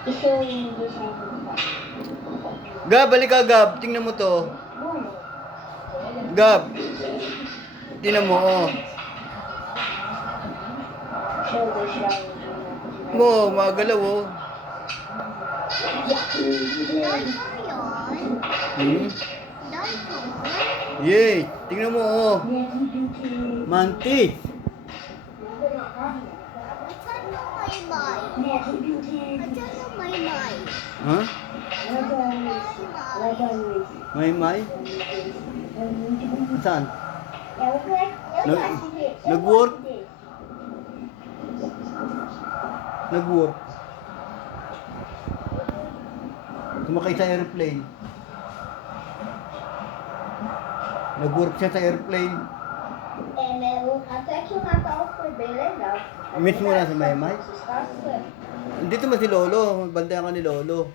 Ito yung design ko. Gab, balik ka, Gab. Tingnan mo to. Gab. Tingnan mo, oh. Shoulders lang. Mo, magalaw, oh. Hmm? Yay, tingnan mo, oh. Mantis. Ha? May? Saan? Nag-work? Nag-work. Sumakay sa airplane. Nag-work siya sa airplane. Miss mo na sa Maymay? Dito mo si Lolo. Bantayan ka ni Lolo.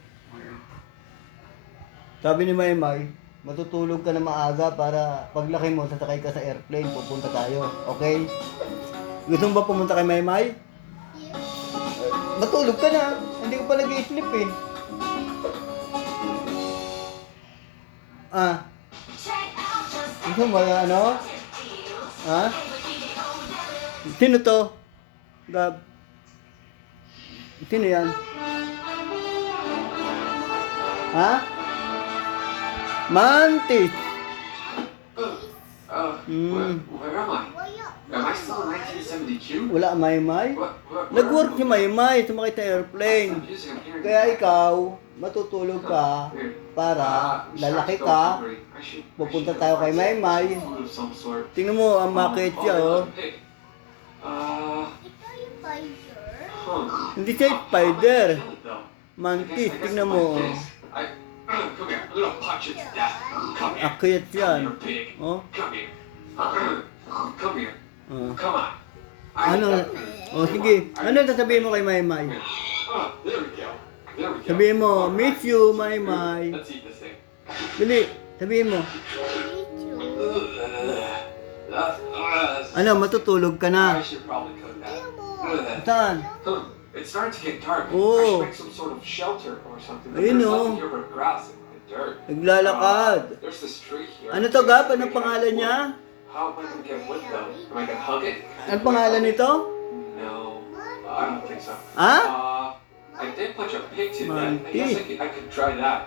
Sabi ni Maymay, matutulog ka na maaga para paglaki mo, sasakay ka sa airplane, pupunta tayo. Okay? Gusto mo ba pumunta kay Maymay? Matulog ka na. Hindi ko pa nag-i-sleep eh. Ah. Gusto mo ano? Ha? Sino to? Gab. Sino yan? Ha? Mantis. Where am I? Am I still in 1972? Wala Maymay? Nag-work si Maymay, sumakay sa airplane. Kaya ikaw, matutulog ka para lalaki ka. Pupunta tayo kay Maymay. Tingnan mo, ang market siya, oh. Hindi siya spider. Mantis, tingnan mo. Come here, I'm gonna punch it to death. Come here. Akyat yan. Oh. Come here. Come here. Oh. Come on. Ano? Oh, sige. Ano sasabihin mo kay Maymay? There we go. There we go. Sabihin mo, miss you, Maymay. Let's eat this thing. Dali, sabihin mo. Ano, matutulog ka I na. should probably cook that. Saan? It's starting to get dark. Oh. I should make some sort of shelter or something. But Ayun, there's oh. nothing here but grass and dirt. Naglalakad. There's this tree here. Ano to, Gab? Anong pangalan niya? How am I gonna get wood though? Am I gonna hug it? Anong pangalan nito? No, I don't think so. Ha? I did punch a pig to death. I guess I could try that.